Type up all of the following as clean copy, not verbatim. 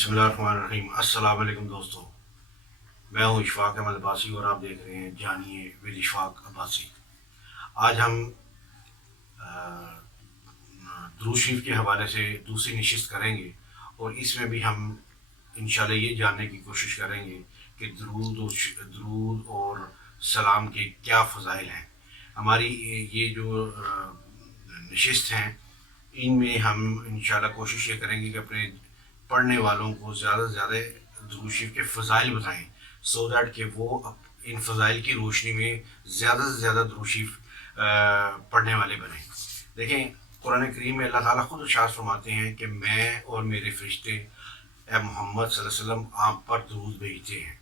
बिस्मिल्लाहिर्रहमानिर्रहीम। अस्सलाम वालेकुम दोस्तों, मैं हूँ इशफाक अहमद अब्बासी और आप देख रहे हैं जानिए विद इशफाक अब्बासी। आज हम दुरूद शरीफ के हवाले से दूसरी नशिस्त करेंगे और इसमें भी हम इंशाल्लाह ये जानने की कोशिश करेंगे कि दरूद और सलाम के क्या फ़ज़ाइल हैं। हमारी ये जो नशिस्त हैं इनमें हम इंशाल्लाह कोशिश ये करेंगे कि अपने पढ़ने वालों को ज़्यादा से ज़्यादा दुरूद शरीफ के फ़ज़ाइल बताएँ, सो दैट कि वो इन फ़ज़ाइल की रोशनी में ज़्यादा से ज़्यादा दुरूद शरीफ पढ़ने वाले बने। देखें, कुरान करीम में अल्लाह ताला खुद इरशाद फरमाते हैं कि मैं और मेरे फरिश्ते ए मोहम्मद सल्लल्लाहु अलैहि वसल्लम आप पर दुरूद भेजते हैं।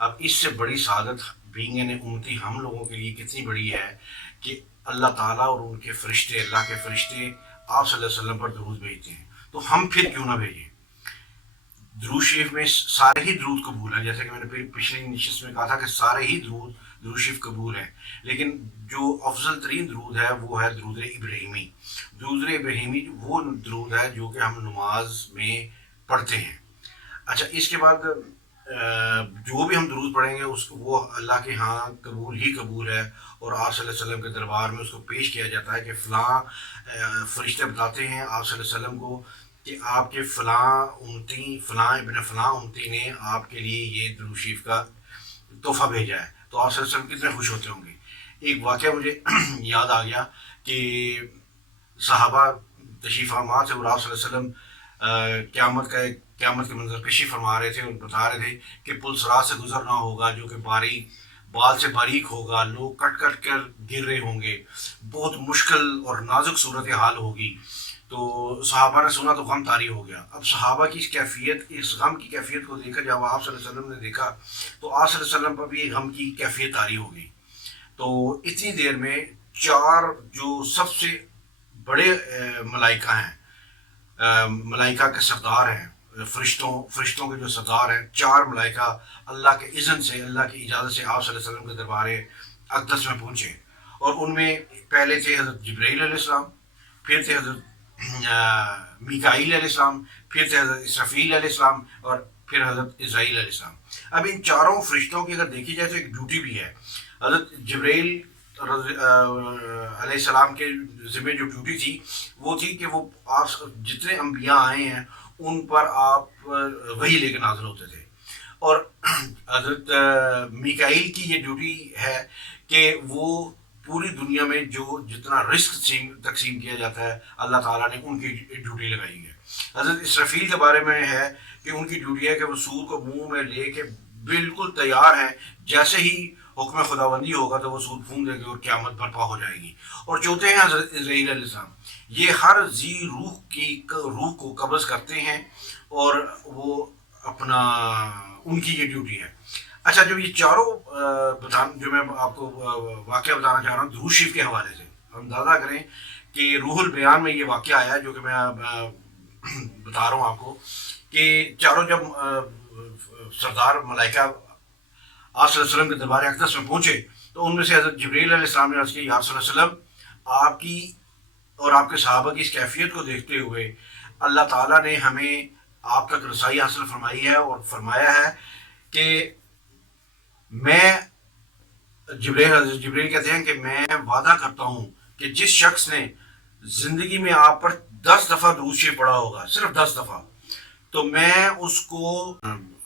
अब इससे बड़ी सआदत बीइंग एन उम्मती हम लोगों के लिए कितनी बड़ी है कि अल्लाह ताला और उनके फरिश्ते, अल्लाह के फरिश्ते आप सल्लल्लाहु अलैहि वसल्लम पर दुरूद भेजते हैं, तो हम फिर क्यों ना भेजें। दुरूद शरीफ में सारे ही दुरूद कबूल हैं, जैसे कि मैंने पिछली नशिस्त में कहा था कि सारे ही दुरूद शरीफ कबूल हैं, लेकिन जो अफजल तरीन दुरूद है वो है दुरूद इब्राहिमी। दुरूद इब्राहिमी वो दुरूद है जो कि हम नमाज में पढ़ते हैं। अच्छा, इसके बाद जो भी हम दुरूद पढ़ेंगे उसको वो अल्लाह के यहाँ कबूल ही कबूल है और आप सल्लल्लाहु अलैहि वसल्लम के दरबार में उसको पेश किया जाता है कि फ़लाँ फरिश्ते बताते हैं आप सल्लल्लाहु अलैहि वसल्लम को कि आपके फ़लाँ उम्मती फ़लाँ इब्न फ़लाँ उम्मती ने आपके लिए ये दुरूद शरीफ का तोहफ़ा भेजा है, तो आप सल्लल्लाहु अलैहि वसल्लम कितने खुश होते होंगे। एक वाक़या मुझे याद आ गया कि सहाबा तशरीफ़ फरमा थे और आप सल्लल्लाहु अलैहि वसल्लम क़यामत के मंजर कशी फरमा रहे थे और बता रहे थे कि पुल सिरात से गुजरना होगा जो कि बाल से बारीक होगा, लोग कट कट कर गिर रहे होंगे, बहुत मुश्किल और नाजुक सूरत हाल होगी। तो सहाबा ने सुना तो गम तारी हो गया। अब सहाबा की इस गम की कैफियत को देखकर जब आप सल्लल्लाहु अलैहि वसल्लम ने देखा तो आप सल्लल्लाहु अलैहि वसल्लम पर भी गम की कैफियत तारी हो गई। तो इतनी देर में चार जो सबसे बड़े मलाइका हैं, मलाइका के सरदार हैं, फरिश्तों के जो सरदार हैं, चार मलाइका अल्लाह के इज़्न से, अल्लाह की इजाज़त से आप सल्लल्लाहु अलैहि वसल्लम के दरबार अक़दस में पहुँचे। और उनमें पहले थे हज़रत जिब्राईल अलैहिस्सलाम, फिर थे हज़रत मीकाईल अलैहिस्सलाम, फिर थे हज़रत इसराफील अलैहिस्सलाम और फिर हज़रत इज़राईल अलैहिस्सलाम। अब इन चारों फरिश्तों की अगर देखी जाए तो एक ड्यूटी भी है। हज़रत जिब्राईल अलैहिस्सलाम के ज़िम्मे जो ड्यूटी थी वो थी कि वो आप जितने अम्बिया आए हैं उन पर आप वही लेकर नाज़िल होते थे। और हज़रत मीकाईल की ये ड्यूटी है कि वो पूरी दुनिया में जो जितना रिस्क तकसीम किया जाता है अल्लाह ताला ने उनकी ड्यूटी लगाई है। हज़रत इसराफील के बारे में है कि उनकी ड्यूटी है कि वो सूर को मुंह में लेके बिल्कुल तैयार है, जैसे ही हुक्म खुदाबंदी होगा तो वो सूर फूंक देंगे और क़यामत बर्पा हो जाएगी। और चौथे हैं हज़रत इज़राईल अलैहिस्सलाम, ये हर जी रूह को कब्ज़ करते हैं और वो अपना उनकी ये ड्यूटी है। अच्छा, जो ये चारों जो मैं आपको वाक़या बताना चाह रहा हूँ दुरूद शरीफ के हवाले से, हम अंदाज़ा करें कि रूहुल बयान में ये वाक़या आया जो कि मैं बता रहा हूँ आपको कि चारों जब सरदार मलाइका आप सल्लल्लाहु अलैहि वसल्लम के दरबार अक़दस में पहुँचे तो उनमें से हज़रत जिब्रील अलैहिस्सलाम ने अर्ज़ की, या सल्लल्लाहु अलैहि वसल्लम आपकी और आपके सहाबा की इस कैफियत को देखते हुए अल्लाह ताला ने हमें आप तक रसाई हासिल फरमाई है और फरमाया है कि मैं जिब्रील कहते हैं कि मैं वादा करता हूँ कि जिस शख्स ने ज़िंदगी में आप पर 10 दफ़ा दुरूद शरीफ पढ़ा होगा, सिर्फ 10 दफ़ा, तो मैं उसको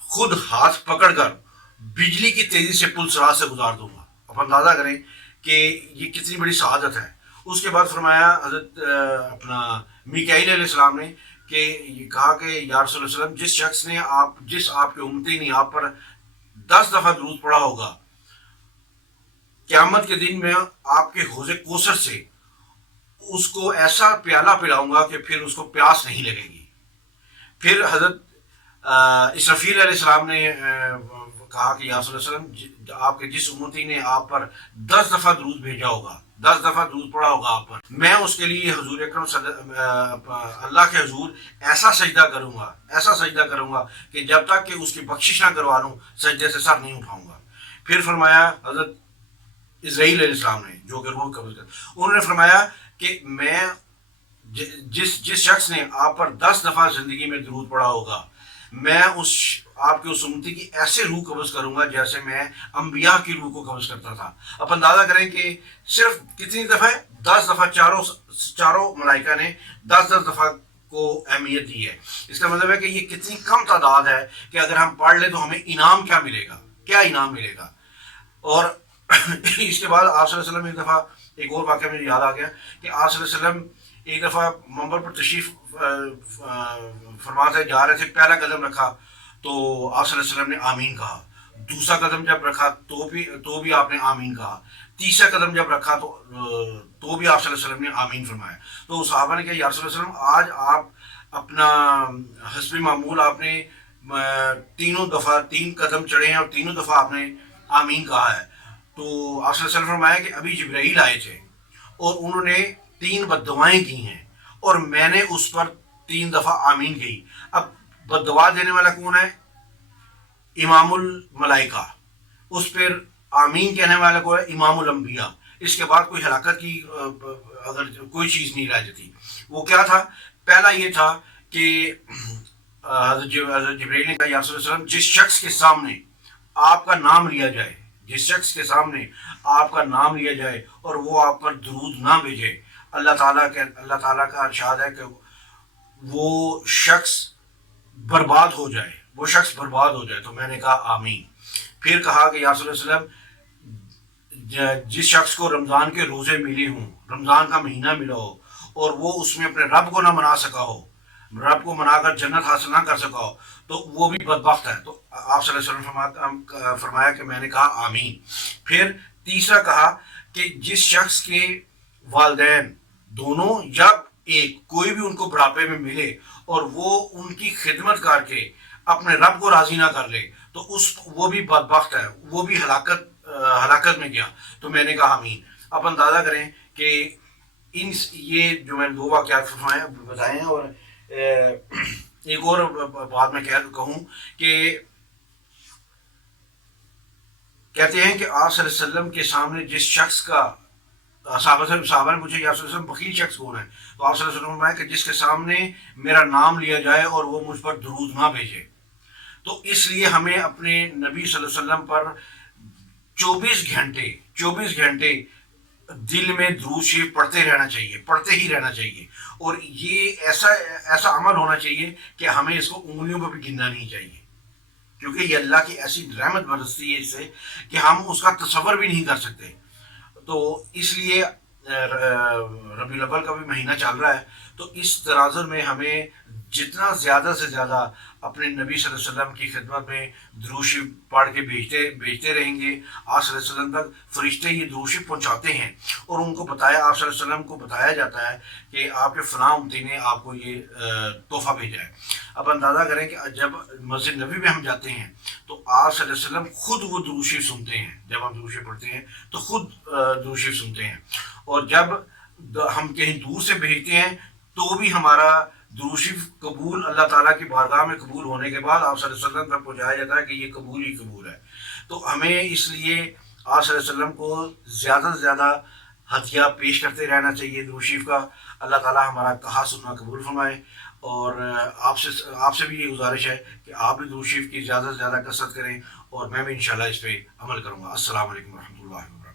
खुद हाथ पकड़कर बिजली की तेज़ी से पुल सिरात से गुजार दूंगा। आप अंदाज़ा करें कि ये कितनी बड़ी शहादत है। उसके बाद फरमाया हज़रत अपना मीकाईल अलैहिस्सलाम ने कि ये कहा कि या रसूल अल्लाह, जिस शख्स ने जिस आपके उम्मती ने आप पर 10 दफ़ा दुरूद पढ़ा होगा, क़यामत के दिन में आपके हौज़े कौसर से उसको ऐसा प्याला पिलाऊंगा कि फिर उसको प्यास नहीं लगेगी। फिर हज़रत इसराफील अलैहिस्सलाम ने कहा कि या रसूल अल्लाह, आपके जिस उम्मती ने आप पर 10 दफ़ा दुरूद भेजा होगा, 10 दफ़ा दुरूद पढ़ा होगा आप पर, मैं उसके लिए हुज़ूर अकरम अल्लाह के हुज़ूर ऐसा सजदा करूँगा कि जब तक कि उसकी बख्शिश ना करवा लूँ सजदे से सर नहीं उठाऊँगा। फिर फरमाया हज़रत इज़राईल अलैहिस्सलाम ने, जो कि रूह कब्ज़ कर, उन्होंने फरमाया कि मैं जिस शख्स ने आप पर 10 दफ़ा ज़िंदगी में दुरूद पढ़ा होगा, میں اس آپ کے اس امتی کی ایسے روح قبض کروں گا جیسے میں انبیاء کی روح کو قبض کرتا تھا. اب اندازہ کریں کہ صرف کتنی دفعہ 10 دفعہ چاروں ملائکہ نے 10 دفعہ کو اہمیت دی ہے. اس کا مطلب ہے کہ یہ کتنی کم تعداد ہے کہ اگر ہم پڑھ لیں تو ہمیں انعام کیا ملے گا, کیا انعام ملے گا. اور اس کے بعد آپ صلی اللہ علیہ وسلم ایک دفعہ ایک اور واقعہ مجھے یاد آ گیا کہ آپ صلی اللہ علیہ وسلم ایک دفعہ منبر پر تشریف فرماتے جا رہے تھے, پہلا قدم رکھا تو آپ صلی اللہ علیہ وسلم نے آمین کہا, دوسرا قدم جب رکھا تو بھی آپ نے آمین کہا, تیسرا قدم جب رکھا تو بھی آپ صلی اللہ علیہ وسلم نے آمین فرمایا. تو صحابہ نے کہا یا رسول اللہ علیہ وسلم آج آپ اپنا حسب معمول آپ نے تینوں دفعہ 3 قدم چڑھے ہیں اور تینوں دفعہ آپ نے آمین کہا ہے. تو آپ صلی اللہ علیہ وسلم فرمایا کہ ابھی جبرائیل آئے تھے اور انہوں نے 3 بددعائیں کی ہیں اور میں نے اس پر 3 دفعہ آمین کہی. اب بددعا دینے والا کون ہے؟ امام الملائکہ. اس پر آمین کہنے والا کون ہے؟ امام الانبیاء. اس کے بعد کوئی ہلاکت کی اگر کوئی چیز نہیں رہ جاتی. وہ کیا تھا؟ پہلا یہ تھا کہ حضرت جبرائیل نے کہا یا رسول اللہ علیہ وسلم جس شخص کے سامنے آپ کا نام لیا جائے, جس شخص کے سامنے آپ کا نام لیا جائے اور وہ آپ پر درود نہ بھیجے, اللہ تعالیٰ کا ارشاد ہے کہ وہ شخص برباد ہو جائے, وہ شخص برباد ہو جائے. تو میں نے کہا آمین. پھر کہا کہ یا رسول اللہ علیہ وسلم جس شخص کو رمضان کے روزے ملے ہوں, رمضان کا مہینہ ملا ہو اور وہ اس میں اپنے رب کو نہ منا سکا ہو, رب کو منا کر جنت حاصل نہ کر سکا ہو, تو وہ بھی بدبخت ہے. تو آپ صلی اللہ علیہ وسلم فرمایا کہ میں نے کہا آمین. پھر تیسرا کہا کہ جس شخص کے والدین دونوں یا ایک کوئی بھی ان کو بڑھاپے میں ملے اور وہ ان کی خدمت کر کے اپنے رب کو راضی نہ کر لے تو وہ بھی بدبخت ہے, وہ بھی ہلاکت میں گیا. تو میں نے کہا آمین. اب اندازہ کریں کہ یہ جو میں نے 2 واقعات بتائے ہیں. اور ایک اور بات میں کہوں کہ کہتے ہیں کہ آپ صلی اللہ علیہ وسلم کے سامنے جس شخص کا صحابہ نے پوچھا یا رسول اللہ بخیل شخص کون ہے؟ تو آپ صلی اللہ علیہ وسلم نے فرمایا کہ جس کے سامنے میرا نام لیا جائے اور وہ مجھ پر درود نہ بھیجے. تو اس لیے ہمیں اپنے نبی صلی اللہ علیہ وسلم پر 24 گھنٹے دل میں درود شریف پڑھتے ہی رہنا چاہیے. اور یہ ایسا عمل ہونا چاہیے کہ ہمیں اس کو انگلیوں پہ بھی گننا نہیں چاہیے, کیونکہ یہ اللہ کی ایسی رحمت برستی ہے اس سے کہ ہم اس کا تصور بھی نہیں کر سکتے. تو اس لیے ربیع الاول کا بھی مہینہ چل رہا ہے, تو اس تناظر میں ہمیں جتنا زیادہ سے زیادہ اپنے نبی صلی اللہ علیہ وسلم کی خدمت میں درود شریف پڑھ کے بھیجتے رہیں گے. آپ صلی اللہ علیہ وسلم تک فرشتے یہ درود شریف پہنچاتے ہیں اور ان کو آپ صلی اللہ علیہ وسلم کو بتایا جاتا ہے کہ آپ کے فلاں امتی نے آپ کو یہ تحفہ بھیجا ہے. اب اندازہ کریں کہ جب مسجد نبی میں ہم جاتے ہیں تو آپ صلی اللہ علیہ وسلم خود وہ درود شریف سنتے ہیں. جب ہم درود شریف پڑھتے ہیں تو خود درود شریف سنتے ہیں, اور جب ہم کہیں دور سے بھیجتے ہیں تو بھی ہمارا درود شریف قبول اللہ تعالیٰ کی بارگاہ میں قبول ہونے کے بعد آپ صلی اللہ علیہ وسلم تک پہنچایا جاتا ہے کہ یہ قبول ہی قبول ہے. تو ہمیں اس لیے آپ صلی اللہ علیہ وسلم کو زیادہ سے زیادہ ہدیہ پیش کرتے رہنا چاہیے درود شریف کا. اللہ تعالیٰ ہمارا کہا سننا قبول فرمائے. اور آپ سے بھی یہ گزارش ہے کہ آپ بھی درود شریف کی زیادہ سے زیادہ کثرت کریں, اور میں بھی انشاءاللہ اس پہ عمل کروں گا. السلام علیکم ورحمۃ اللہ وبرکاتہ.